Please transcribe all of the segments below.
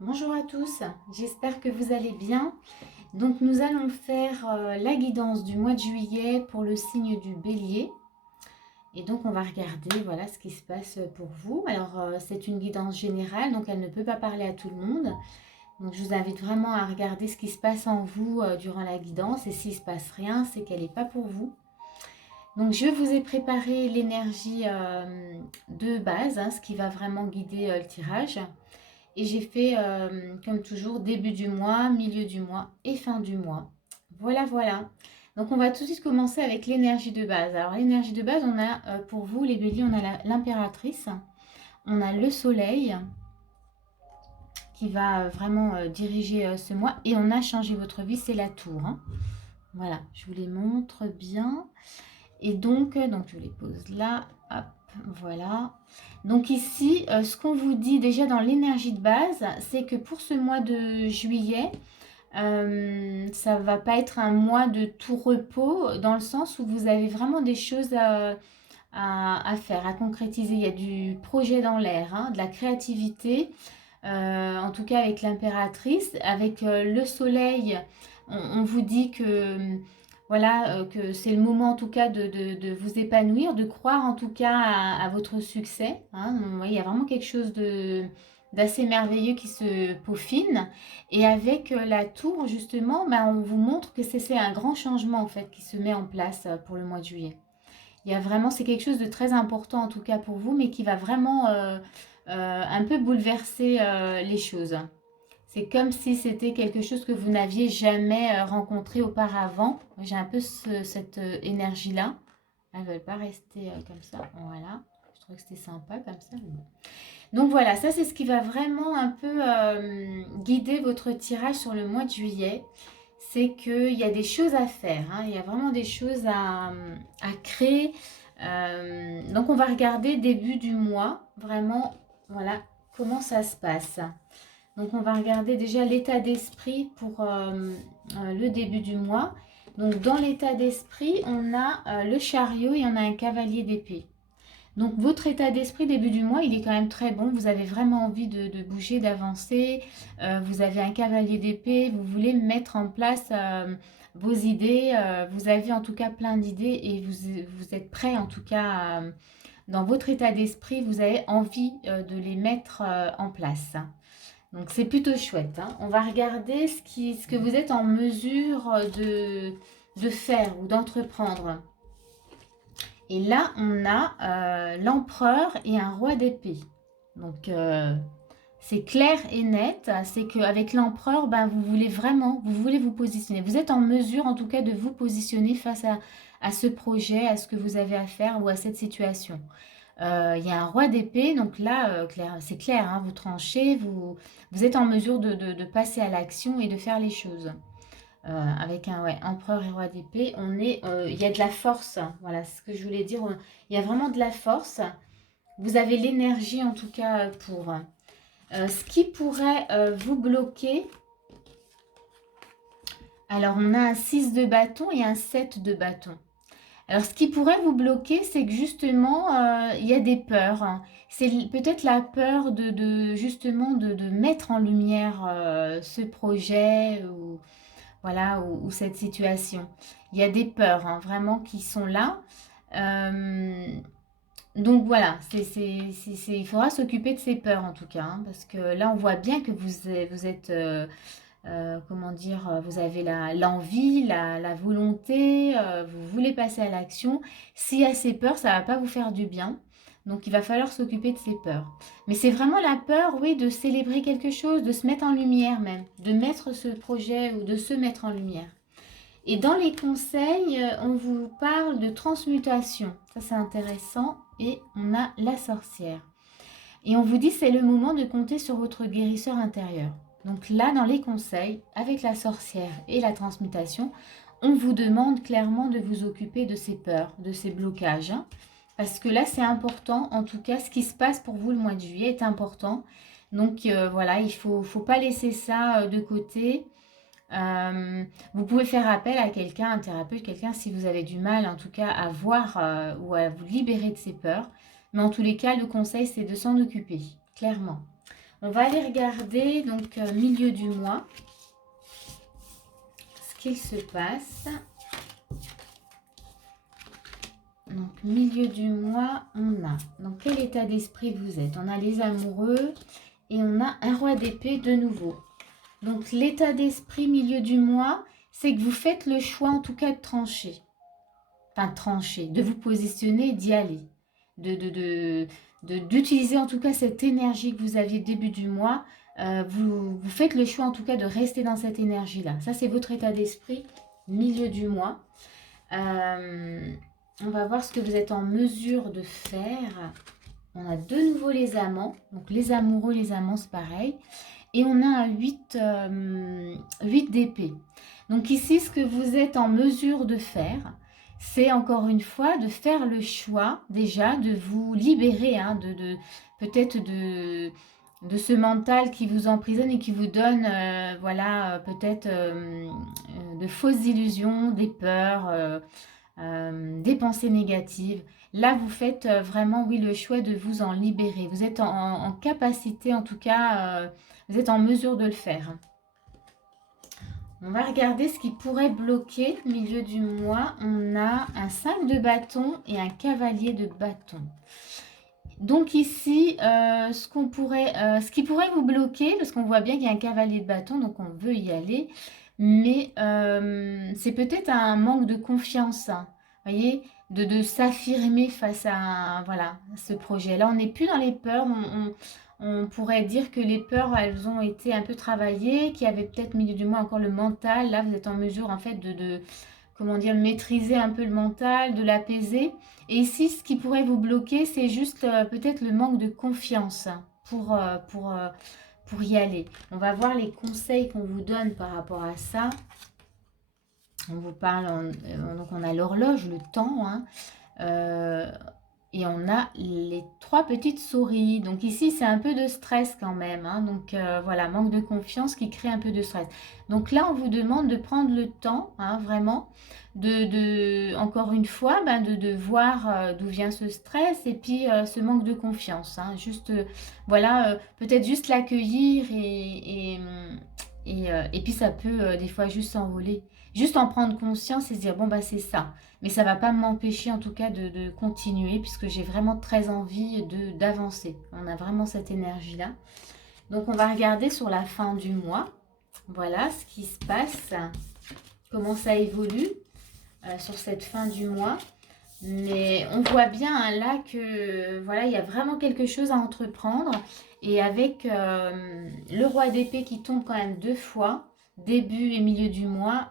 Bonjour à tous, j'espère que vous allez bien. Donc nous allons faire la guidance du mois de juillet pour le signe du Bélier. Et donc on va regarder voilà ce qui se passe pour vous. Alors c'est une guidance générale, donc elle ne peut pas parler à tout le monde. Donc je vous invite vraiment à regarder ce qui se passe en vous durant la guidance. Et s'il ne se passe rien, c'est qu'elle n'est pas pour vous. Donc je vous ai préparé l'énergie de base, ce qui va vraiment guider le tirage. Et j'ai fait, comme toujours, début du mois, milieu du mois et fin du mois. Voilà, voilà. Donc, on va tout de suite commencer avec l'énergie de base. Alors, l'énergie de base, on a, pour vous, les béliers, on a l'impératrice. On a le soleil qui va vraiment diriger ce mois. Et on a changé votre vie, c'est la tour. Voilà, je vous les montre bien. Et donc je les pose là. Hop, voilà. Donc ici, ce qu'on vous dit déjà dans l'énergie de base, c'est que pour ce mois de juillet, ça va pas être un mois de tout repos, dans le sens où vous avez vraiment des choses à faire, à concrétiser. Il y a du projet dans l'air, de la créativité, en tout cas avec l'impératrice, avec le soleil. On vous dit que voilà, que c'est le moment en tout cas de vous épanouir, de croire en tout cas à votre succès. Vous voyez, il y a vraiment quelque chose d'assez merveilleux qui se peaufine. Et avec la tour, justement, on vous montre que c'est un grand changement en fait qui se met en place pour le mois de juillet. Il y a vraiment, c'est quelque chose de très important en tout cas pour vous, mais qui va vraiment un peu bouleverser les choses. C'est comme si c'était quelque chose que vous n'aviez jamais rencontré auparavant. J'ai un peu cette énergie-là. Elles ne veulent pas rester comme ça. Voilà. Je trouvais que c'était sympa comme ça. Donc voilà, ça c'est ce qui va vraiment un peu guider votre tirage sur le mois de juillet. C'est qu'il y a des choses à faire. Il y a vraiment des choses à créer. Donc on va regarder début du mois. Vraiment, voilà, comment ça se passe. Donc on va regarder déjà l'état d'esprit pour le début du mois. Donc dans l'état d'esprit, on a le chariot et on a un cavalier d'épée. Donc votre état d'esprit début du mois, il est quand même très bon. Vous avez vraiment envie de bouger, d'avancer. Vous avez un cavalier d'épée. Vous voulez mettre en place vos idées. Vous avez en tout cas plein d'idées et vous êtes prêt en tout cas dans votre état d'esprit. Vous avez envie de les mettre en place. Donc c'est plutôt chouette. On va regarder ce que vous êtes en mesure de faire ou d'entreprendre. Et là, on a l'empereur et un roi d'épée. Donc c'est clair et net. C'est qu'avec l'empereur, vous voulez vraiment, vous voulez vous positionner. Vous êtes en mesure en tout cas de vous positionner face à ce projet, à ce que vous avez à faire ou à cette situation. Il y a un roi d'épée, donc là, c'est clair, vous tranchez, vous êtes en mesure de passer à l'action et de faire les choses. Avec un empereur et roi d'épée, il y a de la force, voilà, c'est ce que je voulais dire. Il y a vraiment de la force. Vous avez l'énergie en tout cas pour. Ce qui pourrait vous bloquer, alors on a un 6 de bâton et un 7 de bâton. Alors, ce qui pourrait vous bloquer, c'est que justement, il y a des peurs. C'est peut-être la peur justement de mettre en lumière ce projet ou, voilà, ou cette situation. Il y a des peurs vraiment qui sont là. Euh, donc voilà, il faudra s'occuper de ces peurs en tout cas, parce que là, on voit bien que vous êtes comment dire, vous avez l'envie, la volonté, vous voulez passer à l'action. S'il y a ces peurs, ça ne va pas vous faire du bien. Donc il va falloir s'occuper de ces peurs. Mais c'est vraiment la peur, oui, de célébrer quelque chose, de se mettre en lumière même, de mettre ce projet ou de se mettre en lumière. Et dans les conseils, on vous parle de transmutation. Ça, c'est intéressant. Et on a la sorcière. Et on vous dit c'est le moment de compter sur votre guérisseur intérieur. Donc là, dans les conseils, avec la sorcière et la transmutation, on vous demande clairement de vous occuper de ces peurs, de ces blocages. Parce que là, c'est important. En tout cas, ce qui se passe pour vous le mois de juillet est important. Donc voilà, il ne faut pas laisser ça de côté. Vous pouvez faire appel à quelqu'un, un thérapeute, quelqu'un si vous avez du mal en tout cas à voir ou à vous libérer de ces peurs. Mais en tous les cas, le conseil, c'est de s'en occuper, clairement. On va aller regarder, donc, milieu du mois, ce qu'il se passe. Donc, milieu du mois, on a, dans quel état d'esprit vous êtes? On a les amoureux et on a un roi d'épée de nouveau. Donc, l'état d'esprit milieu du mois, c'est que vous faites le choix, en tout cas, de trancher. Enfin, trancher, de vous positionner et d'y aller. D'utiliser, en tout cas, cette énergie que vous aviez début du mois. Vous faites le choix, en tout cas, de rester dans cette énergie-là. Ça, c'est votre état d'esprit milieu du mois. On va voir ce que vous êtes en mesure de faire. On a de nouveau les amants. Donc, les amoureux, les amants, c'est pareil. Et on a un 8 d'épée. Donc ici, ce que vous êtes en mesure de faire, c'est encore une fois de faire le choix déjà de vous libérer, hein, peut-être de ce mental qui vous emprisonne et qui vous donne, voilà, peut-être de fausses illusions, des peurs, des pensées négatives. Là, vous faites vraiment, oui, le choix de vous en libérer. Vous êtes en capacité, en tout cas, vous êtes en mesure de le faire. On va regarder ce qui pourrait bloquer au milieu du mois. On a un 5 de bâton et un cavalier de bâton. Donc ici, ce qui pourrait vous bloquer, parce qu'on voit bien qu'il y a un cavalier de bâton, donc on veut y aller, mais c'est peut-être un manque de confiance, hein, voyez, de s'affirmer face à, voilà, ce projet. Là, on n'est plus dans les peurs, on pourrait dire que les peurs, elles ont été un peu travaillées, qu'il y avait peut-être au milieu du mois encore le mental. Là, vous êtes en mesure, en fait, comment dire, maîtriser un peu le mental, de l'apaiser. Et ici, ce qui pourrait vous bloquer, c'est juste peut-être le manque de confiance pour y aller. On va voir les conseils qu'on vous donne par rapport à ça. On vous parle, donc on a l'horloge, le temps, hein, et on a les 3 petites souris. Donc ici, c'est un peu de stress quand même, hein, donc voilà, manque de confiance qui crée un peu de stress. Donc là, on vous demande de prendre le temps, hein, vraiment, encore une fois, de voir d'où vient ce stress et puis ce manque de confiance. Hein, juste, voilà, peut-être juste l'accueillir et puis ça peut des fois juste s'envoler. Juste en prendre conscience et se dire, bon, bah c'est ça. Mais ça ne va pas m'empêcher en tout cas de continuer puisque j'ai vraiment très envie d'avancer. On a vraiment cette énergie-là. Donc on va regarder sur la fin du mois. Voilà ce qui se passe. Comment ça évolue sur cette fin du mois. Mais on voit bien hein, là que voilà, il y a vraiment quelque chose à entreprendre. Et avec le roi d'épée qui tombe quand même 2 fois, début et milieu du mois,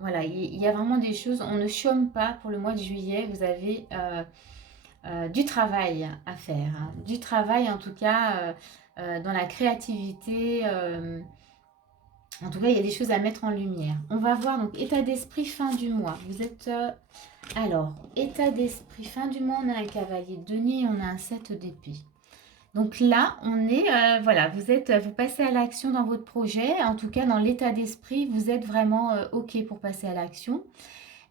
voilà, il y a vraiment des choses. On ne chôme pas pour le mois de juillet. Vous avez du travail à faire. Hein. Du travail en tout cas dans la créativité. En tout cas, il y a des choses à mettre en lumière. On va voir donc état d'esprit fin du mois. Vous êtes... alors, état d'esprit fin du mois, on a un cavalier de denier et on a un 7 d'épée. Donc là, on est... voilà, vous passez à l'action dans votre projet. En tout cas, dans l'état d'esprit, vous êtes vraiment OK pour passer à l'action.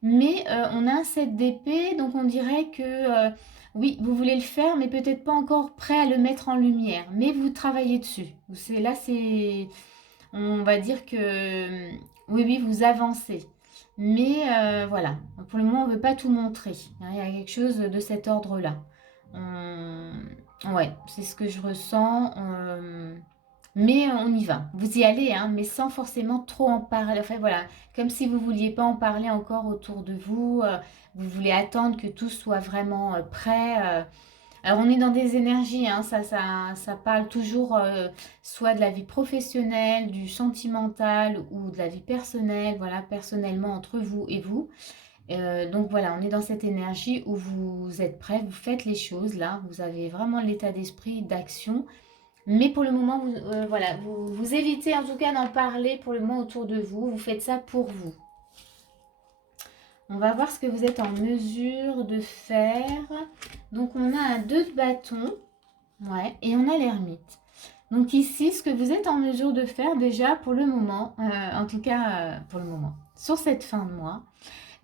Mais on a un 7 d'épée, donc on dirait que... oui, vous voulez le faire, mais peut-être pas encore prêt à le mettre en lumière. Mais vous travaillez dessus. Là, c'est... On va dire que oui, vous avancez. Mais voilà, pour le moment, on ne veut pas tout montrer. Hein, il y a quelque chose de cet ordre-là. Ouais, c'est ce que je ressens. Mais on y va. Vous y allez, hein, mais sans forcément trop en parler. Enfin voilà, comme si vous ne vouliez pas en parler encore autour de vous. Vous voulez attendre que tout soit vraiment prêt. Alors, on est dans des énergies, hein, ça parle toujours soit de la vie professionnelle, du sentimental ou de la vie personnelle, voilà, personnellement entre vous et vous. Donc voilà, on est dans cette énergie où vous êtes prêts, vous faites les choses là, vous avez vraiment l'état d'esprit d'action. Mais pour le moment, voilà, vous évitez en tout cas d'en parler pour le moment autour de vous, vous faites ça pour vous. On va voir ce que vous êtes en mesure de faire. Donc, on a un 2 de bâton. Ouais, et on a l'ermite. Donc ici, ce que vous êtes en mesure de faire déjà pour le moment, en tout cas pour le moment, sur cette fin de mois,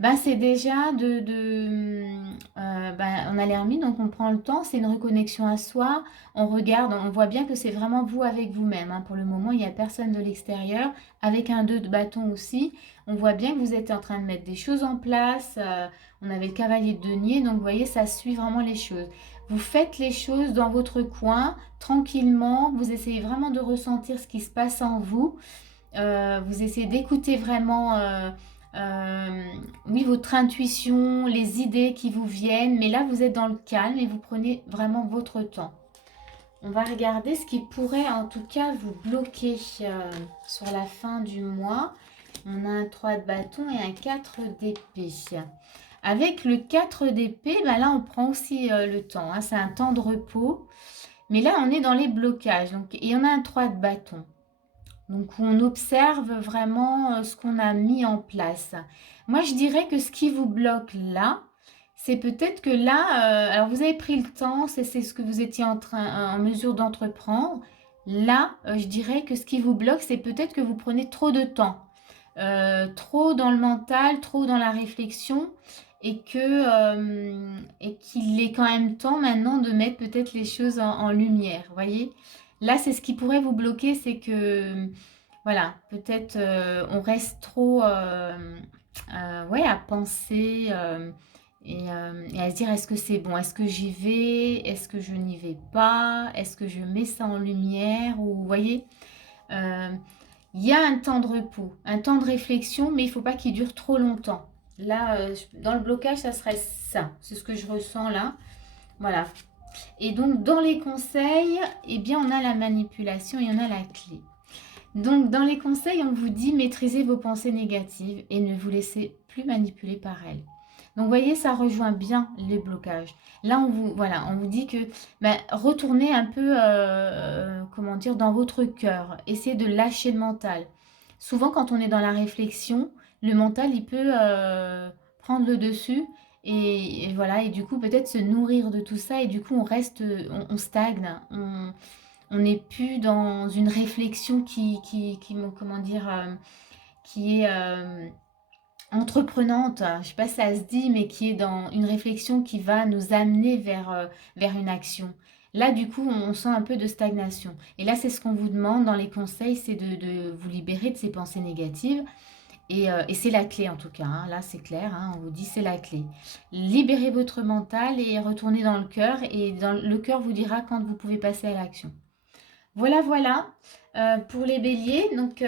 Ben, c'est déjà on a l'hermine, donc on prend le temps, c'est une reconnexion à soi, on regarde, on voit bien que c'est vraiment vous avec vous-même, hein. Pour le moment, il n'y a personne de l'extérieur, avec un 2 de bâton aussi, on voit bien que vous êtes en train de mettre des choses en place, on avait le cavalier de denier, donc vous voyez, ça suit vraiment les choses. Vous faites les choses dans votre coin, tranquillement, vous essayez vraiment de ressentir ce qui se passe en vous. Vous essayez d'écouter vraiment oui, votre intuition, les idées qui vous viennent. Mais là, vous êtes dans le calme et vous prenez vraiment votre temps. On va regarder ce qui pourrait en tout cas vous bloquer sur la fin du mois. On a un 3 de bâton et un 4 d'épée. Avec le 4 d'épée, ben là, on prend aussi le temps, hein. C'est un temps de repos. Mais là, on est dans les blocages. Donc, et on a un 3 de bâton. Donc, on observe vraiment ce qu'on a mis en place. Moi, je dirais que ce qui vous bloque là, c'est peut-être que là, alors vous avez pris le temps, c'est ce que vous étiez en mesure d'entreprendre. Là, je dirais que ce qui vous bloque, c'est peut-être que vous prenez trop de temps. Trop dans le mental, trop dans la réflexion et qu'il est quand même temps maintenant de mettre peut-être les choses en lumière, voyez. Là, c'est ce qui pourrait vous bloquer, c'est que, voilà, peut-être on reste trop ouais, à penser et à se dire est-ce que c'est bon, est-ce que j'y vais, est-ce que je n'y vais pas, est-ce que je mets ça en lumière, ou vous voyez. Euh, il y a un temps de repos, un temps de réflexion, mais il ne faut pas qu'il dure trop longtemps. Là, dans le blocage, ça serait ça. C'est ce que je ressens là. Voilà. Et donc, dans les conseils, eh bien, on a la manipulation et on a la clé. Donc, dans les conseils, on vous dit maîtrisez vos pensées négatives et ne vous laissez plus manipuler par elles. Donc, vous voyez, ça rejoint bien les blocages. Là, on vous dit que retournez un peu, comment dire, dans votre cœur. Essayez de lâcher le mental. Souvent, quand on est dans la réflexion, le mental, il peut prendre le dessus et voilà, et du coup, peut-être se nourrir de tout ça et du coup, on reste, on stagne, on n'est plus dans une réflexion comment dire, qui est entreprenante, je ne sais pas si ça se dit, mais qui est dans une réflexion qui va nous amener vers une action. Là, du coup, on sent un peu de stagnation. Et là, c'est ce qu'on vous demande dans les conseils, c'est de vous libérer de ces pensées négatives. Et c'est la clé en tout cas, hein. Là, c'est clair, hein, on vous dit c'est la clé. Libérez votre mental et retournez dans le cœur. Et le cœur vous dira quand vous pouvez passer à l'action. Voilà, voilà pour les béliers. Donc,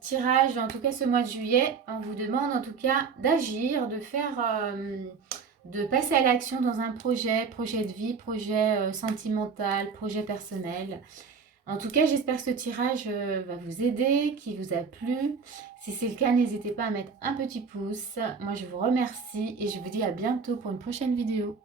tirage, en tout cas ce mois de juillet, on vous demande en tout cas d'agir, de passer à l'action dans un projet de vie, projet sentimental, projet personnel. En tout cas, j'espère que ce tirage va vous aider, qu'il vous a plu. Si c'est le cas, n'hésitez pas à mettre un petit pouce. Moi, je vous remercie et je vous dis à bientôt pour une prochaine vidéo.